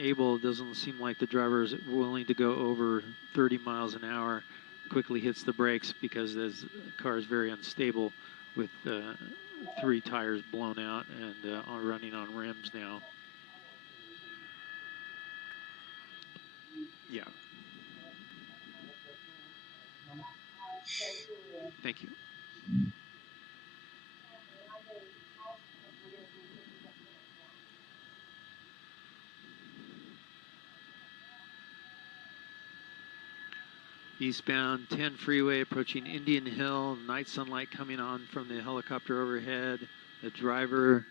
able. It doesn't seem like the driver is willing to go over 30 miles an hour. Quickly hits the brakes because the car is very unstable with 3 tires blown out and running on rims now. Yeah. Thank you. Eastbound 10 freeway approaching Indian Hill. Night sunlight coming on from the helicopter overhead. The driver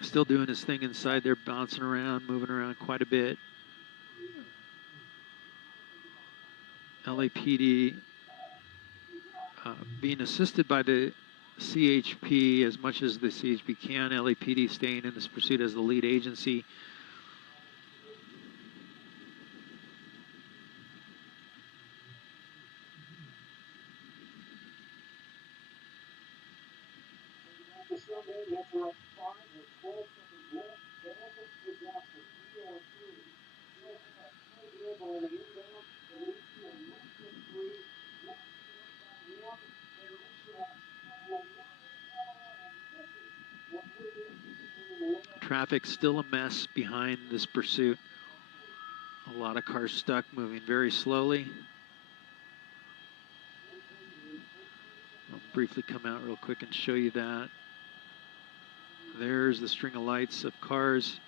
still doing his thing inside there, bouncing around, moving around quite a bit. LAPD being assisted by the CHP as much as the CHP can. LAPD staying in this pursuit as the lead agency. Traffic still a mess behind this pursuit. A lot of cars stuck, moving very slowly. I'll briefly come out real quick and show you that. There's the string of lights of cars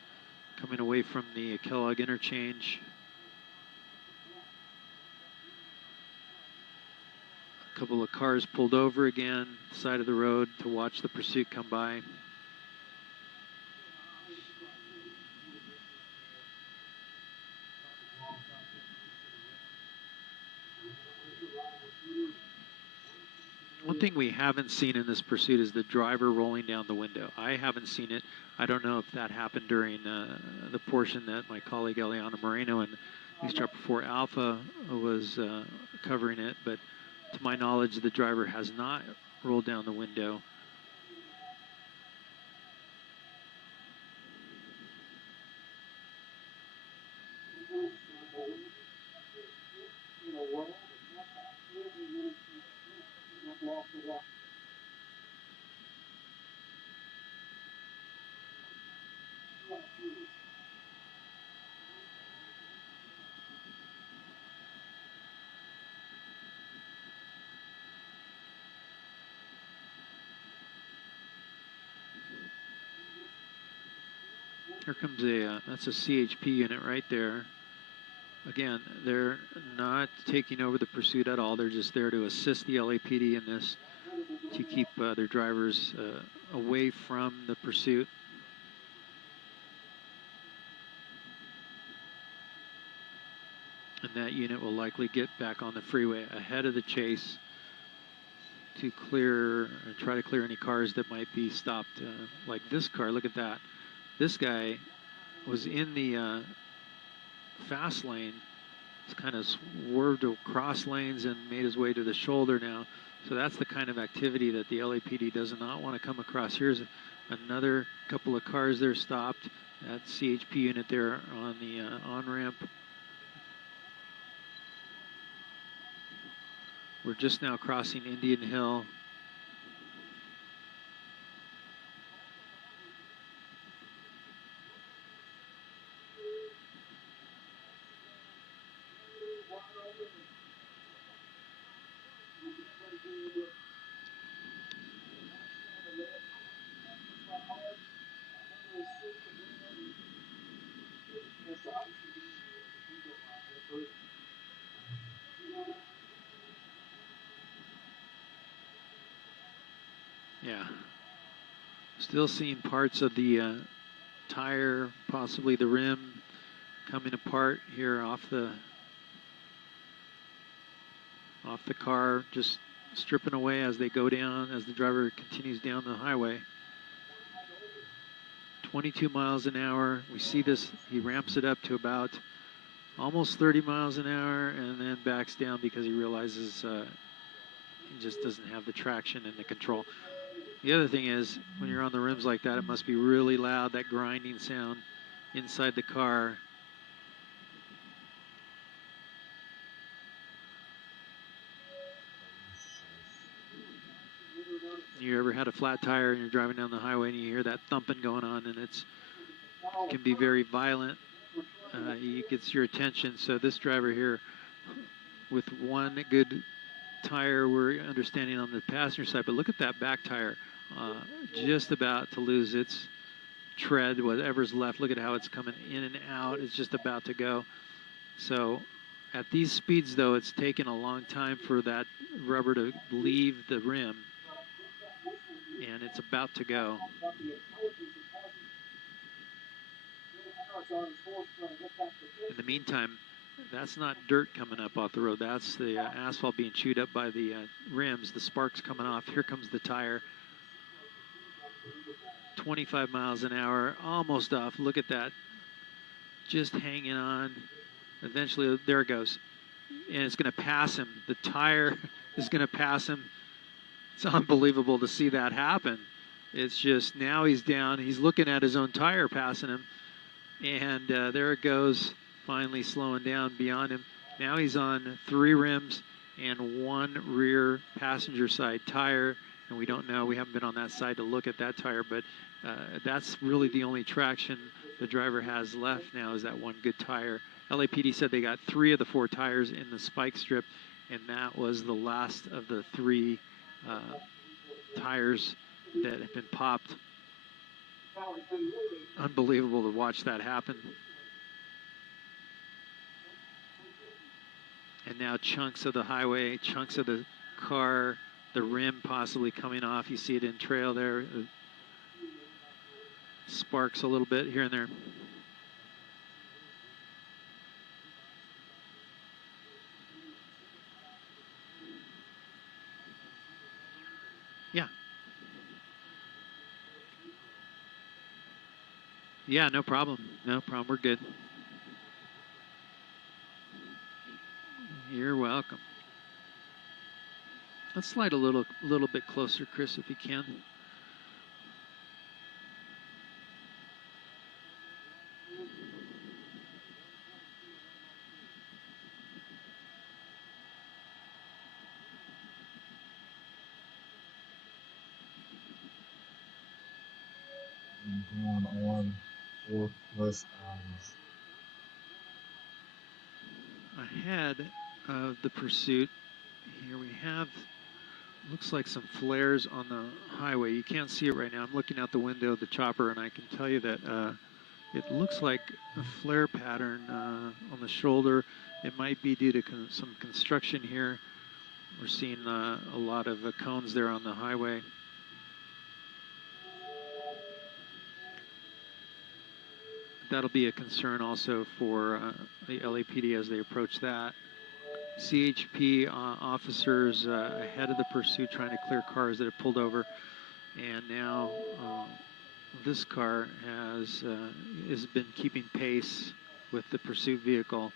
coming away from the Kellogg interchange. A couple of cars pulled over again, side of the road to watch the pursuit come by. One thing we haven't seen in this pursuit is the driver rolling down the window. I haven't seen it. I don't know if that happened during the portion that my colleague Eliana Moreno and News Chopper 4 Alpha was covering it, but to my knowledge, the driver has not rolled down the window. Here comes that's a CHP unit right there. Again, they're not taking over the pursuit at all. They're just there to assist the LAPD in this, to keep their drivers away from the pursuit. And that unit will likely get back on the freeway ahead of the chase to try to clear any cars that might be stopped. Like this car, look at that. This guy was in the fast lane. He's kind of swerved across lanes and made his way to the shoulder now. So that's the kind of activity that the LAPD does not want to come across. Here's another couple of cars there stopped. That CHP unit there on the on-ramp. We're just now crossing Indian Hill. Yeah, still seeing parts of the tire, possibly the rim, coming apart here off the car, just stripping away as they go down, as the driver continues down the highway. 22 miles an hour. We see this, he ramps it up to about almost 30 miles an hour and then backs down because he realizes he just doesn't have the traction and the control. The other thing is, when you're on the rims like that, it must be really loud, that grinding sound. inside the car. You ever had a flat tire and you're driving down the highway and you hear that thumping going on, and it can be very violent. It gets your attention. So this driver here, with one good tire, we're understanding on the passenger side, but look at that back tire, just about to lose its tread, whatever's left. Look at how it's coming in and out. It's just about to go. So at these speeds, though, it's taken a long time for that rubber to leave the rim, and it's about to go. In the meantime, that's not dirt coming up off the road. That's the asphalt being chewed up by the rims, the sparks coming off. Here comes the tire. 25 miles an hour, almost off. Look at that. Just hanging on. Eventually, there it goes. And it's going to pass him. The tire is going to pass him. It's unbelievable to see that happen. It's just, now he's down. He's looking at his own tire passing him. And there it goes, finally slowing down beyond him. Now he's on 3 rims and 1 rear passenger side tire. And we don't know, we haven't been on that side to look at that tire, but that's really the only traction the driver has left now, is that one good tire. LAPD said they got 3 of the 4 tires in the spike strip, and that was the last of the 3 tires that have been popped. Unbelievable to watch that happen. And now chunks of the highway, chunks of the car, the rim possibly coming off. You see it in trail there. Sparks a little bit here and there. Yeah. Yeah, no problem. No problem. We're good. You're welcome. Let's slide a little bit closer, Chris, if you can. Going on 4+ hours. Ahead of the pursuit, here we have, looks like some flares on the highway. You can't see it right now. I'm looking out the window of the chopper, and I can tell you that it looks like a flare pattern on the shoulder. It might be due to some construction here. We're seeing a lot of cones there on the highway. That'll be a concern also for the LAPD as they approach that. CHP officers ahead of the pursuit trying to clear cars that have pulled over. And now this car has been keeping pace with the pursuit vehicle.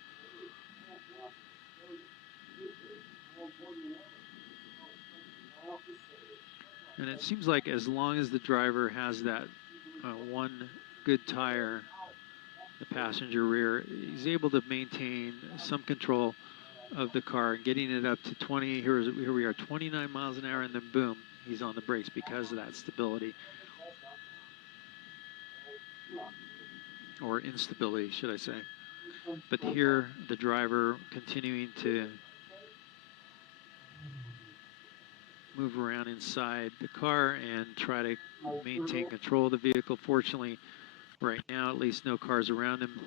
And it seems like as long as the driver has that one good tire, the passenger rear, he's able to maintain some control of the car and getting it up to 20. Here we are, 29 miles an hour, and then boom, he's on the brakes because of that stability. Or instability, should I say. But here, the driver continuing to move around inside the car and try to maintain control of the vehicle. Fortunately, right now, at least no cars around him.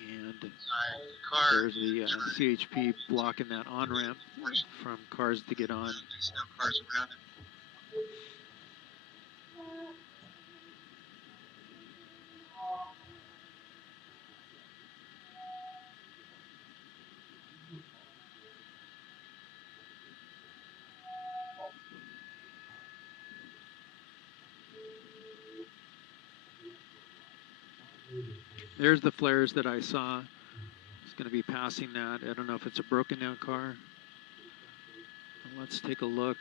And there's the CHP blocking that on-ramp from cars to get on. There's the flares that I saw. It's going to be passing that. I don't know if it's a broken down car. Let's take a look.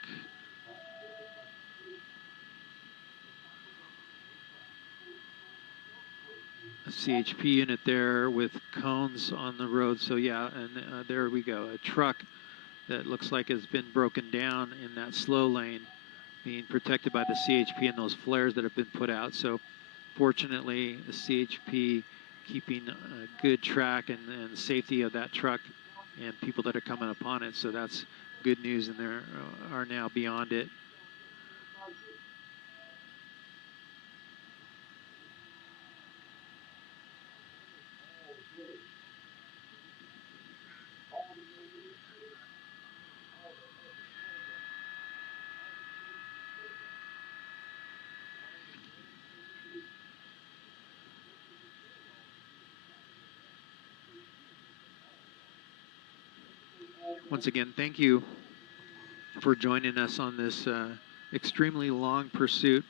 a CHP unit there with cones on the road. So yeah, and there we go. A truck that looks like has been broken down in that slow lane, being protected by the CHP and those flares that have been put out. So fortunately, the CHP keeping a good track and safety of that truck and people that are coming upon it. So that's good news, and they are now beyond it. Once again, thank you for joining us on this extremely long pursuit.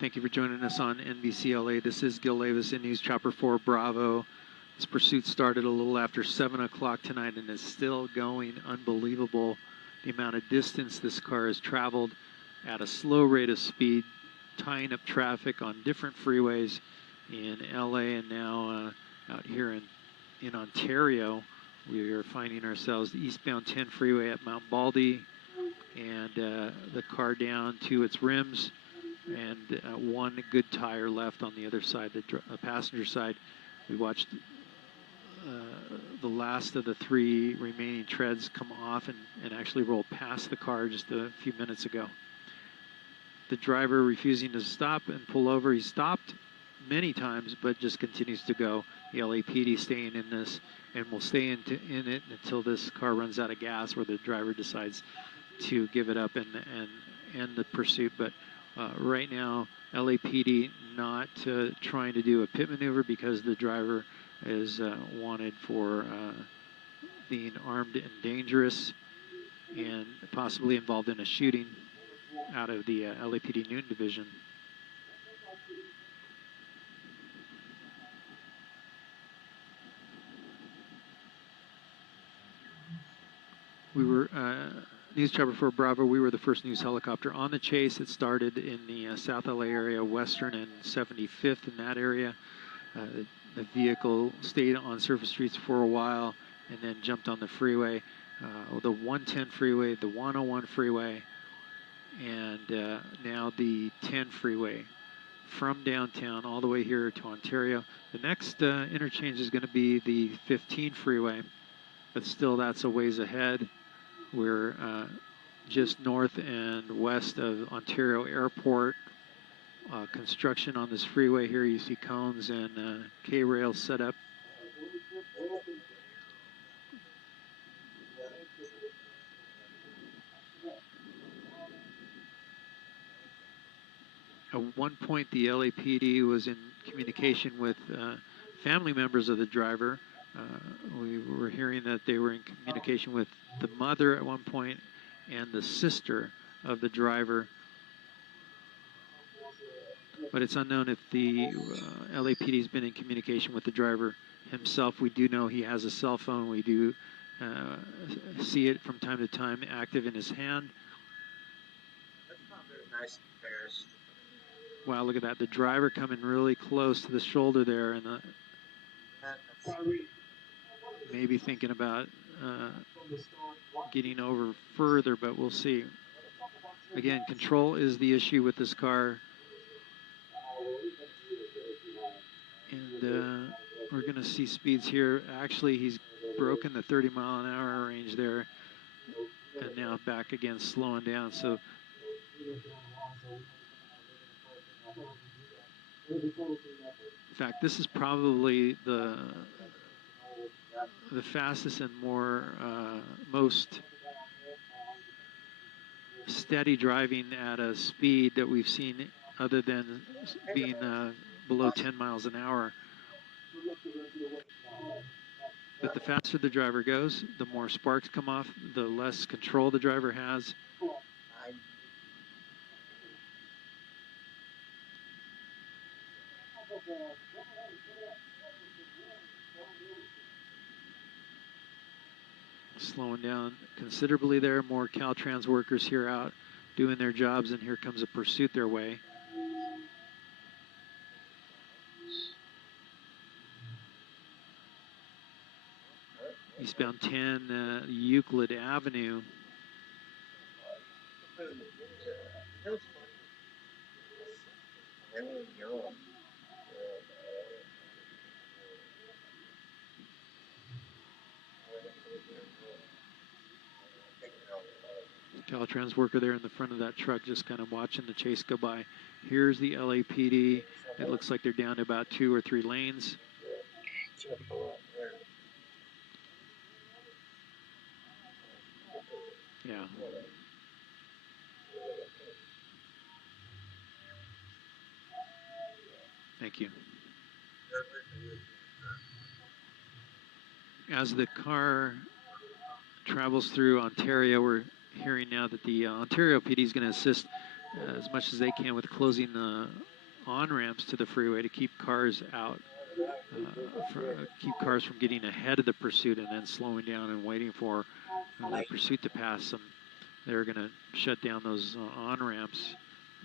Thank you for joining us on NBCLA. This is Gil Davis in News Chopper 4 Bravo. This pursuit started a little after 7 o'clock tonight and is still going. Unbelievable the amount of distance this car has traveled at a slow rate of speed, tying up traffic on different freeways in LA and now out here in Ontario. We are finding ourselves the eastbound 10 freeway at Mount Baldy, and the car down to its rims, and one good tire left on the other side, the passenger side. We watched the last of the 3 remaining treads come off and actually roll past the car just a few minutes ago. The driver refusing to stop and pull over. He stopped many times, but just continues to go. The LAPD staying in this and will stay in it until this car runs out of gas, where the driver decides to give it up and end the pursuit. But right now, LAPD not trying to do a pit maneuver because the driver is wanted for being armed and dangerous and possibly involved in a shooting out of the LAPD Newton Division. We were, News Chopper 4 Bravo, we were the first news helicopter on the chase. It started in the South LA area, Western and 75th in that area. The vehicle stayed on surface streets for a while and then jumped on the freeway, the 110 freeway, the 101 freeway, and now the 10 freeway from downtown all the way here to Ontario. The next interchange is going to be the 15 freeway, but still that's a ways ahead. We're just north and west of Ontario Airport. Construction on this freeway here. You see cones and K-rails set up. At one point, the LAPD was in communication with family members of the driver. We were hearing that they were in communication with the mother at one point and the sister of the driver. But it's unknown if the LAPD has been in communication with the driver himself. We do know he has a cell phone. We do see it from time to time active in his hand. That's not very nice comparison. Wow, look at that. The driver coming really close to the shoulder there, and maybe thinking about getting over further, but we'll see. Again, control is the issue with this car. And we're going to see speeds here. Actually, he's broken the 30-mile-an-hour range there, and now back again, slowing down. So in fact, this is probably the fastest and most steady driving at a speed that we've seen, other than being below 10 miles an hour. But the faster the driver goes, the more sparks come off, the less control the driver has. Slowing down considerably there. More Caltrans workers here out doing their jobs, and here comes a pursuit their way. eastbound 10 Euclid Avenue. Caltrans worker there in the front of that truck just kind of watching the chase go by. Here's the LAPD. It looks like they're down to about 2 or 3 lanes. Yeah. Thank you. As the car travels through Ontario, we're hearing now that the Ontario PD is going to assist as much as they can with closing the on-ramps to the freeway to keep cars out, keep cars from getting ahead of the pursuit and then slowing down and waiting for the pursuit to pass them. They're going to shut down those on-ramps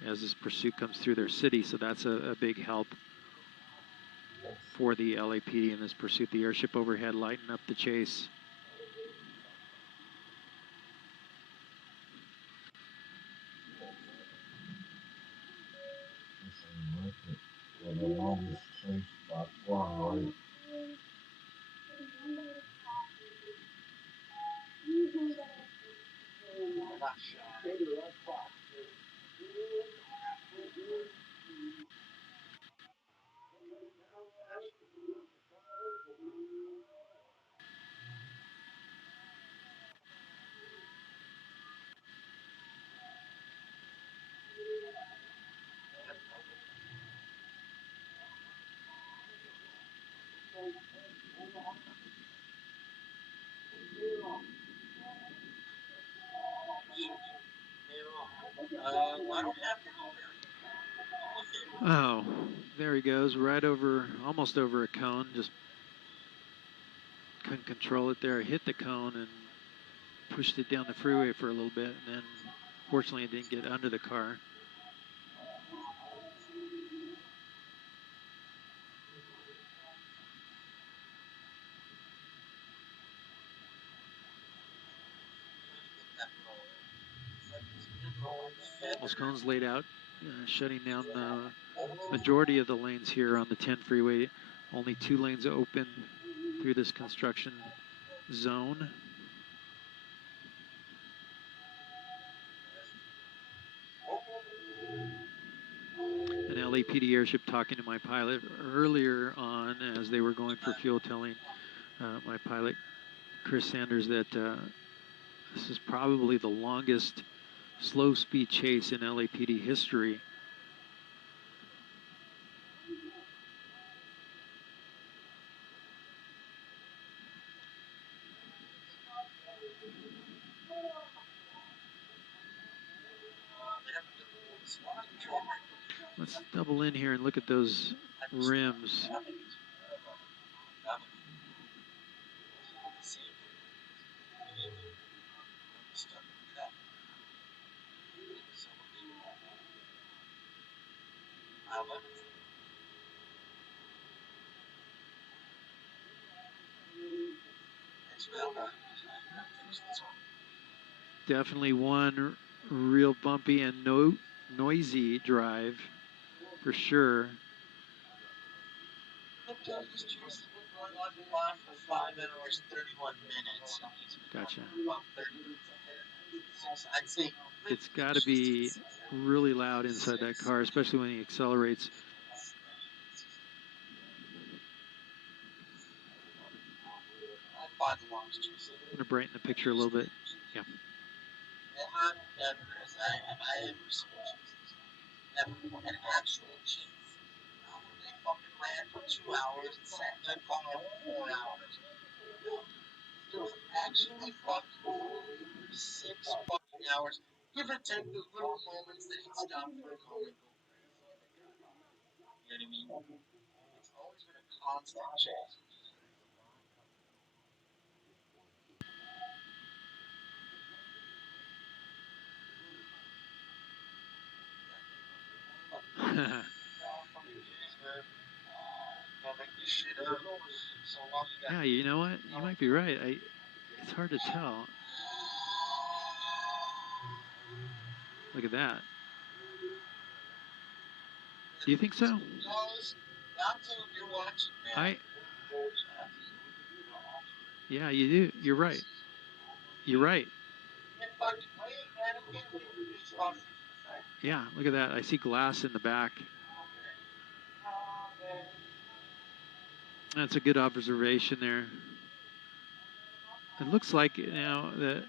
as this pursuit comes through their city, so that's a big help for the LAPD in this pursuit. The airship overhead lighting up the chase. The longest chase by far, right? Oh, there he goes, right over, almost over a cone. Just couldn't control it there. Hit the cone and pushed it down the freeway for a little bit, and then fortunately it didn't get under the car. Those cones laid out, shutting down the majority of the lanes here on the 10 freeway. Only 2 lanes open through this construction zone. An LAPD airship talking to my pilot earlier on as they were going for fuel, telling my pilot, Chris Sanders, that this is probably the longest slow speed chase in LAPD history. Let's double in here and look at those rims. Definitely one real bumpy and noisy drive for sure. Gotcha. It's got to be really loud inside that car, especially when he accelerates. I'm going to brighten the picture a little bit. Yeah. Yeah, you know what? You might be right. It's hard to tell. Look at that. Do you think so? Yeah, you do. You're right. You're right. Yeah, look at that. I see glass in the back. That's a good observation there. It looks like now that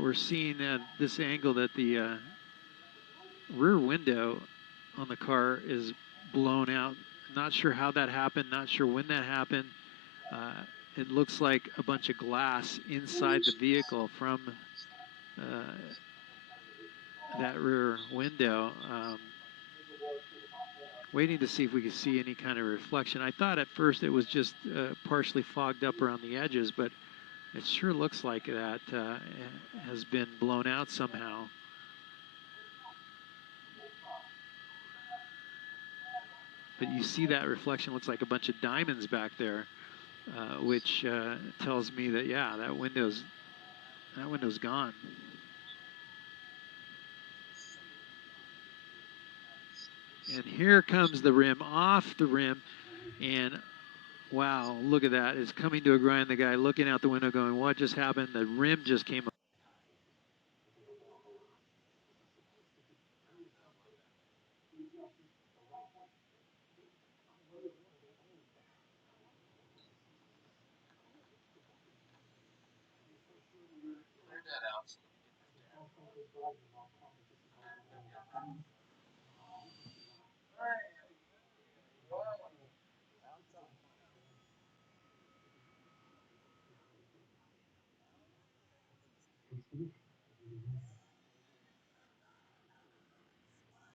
we're seeing at this angle that the rear window on the car is blown out. Not sure how that happened. Not sure when that happened. It looks like a bunch of glass inside the vehicle from that rear window. Waiting to see if we could see any kind of reflection. I thought at first it was just partially fogged up around the edges, but it sure looks like that has been blown out somehow. But you see that reflection looks like a bunch of diamonds back there, which tells me that, yeah, that window's gone. And here comes the rim, off the rim, and wow, look at that. It's coming to a grind. The guy looking out the window going, what just happened? The rim just came up.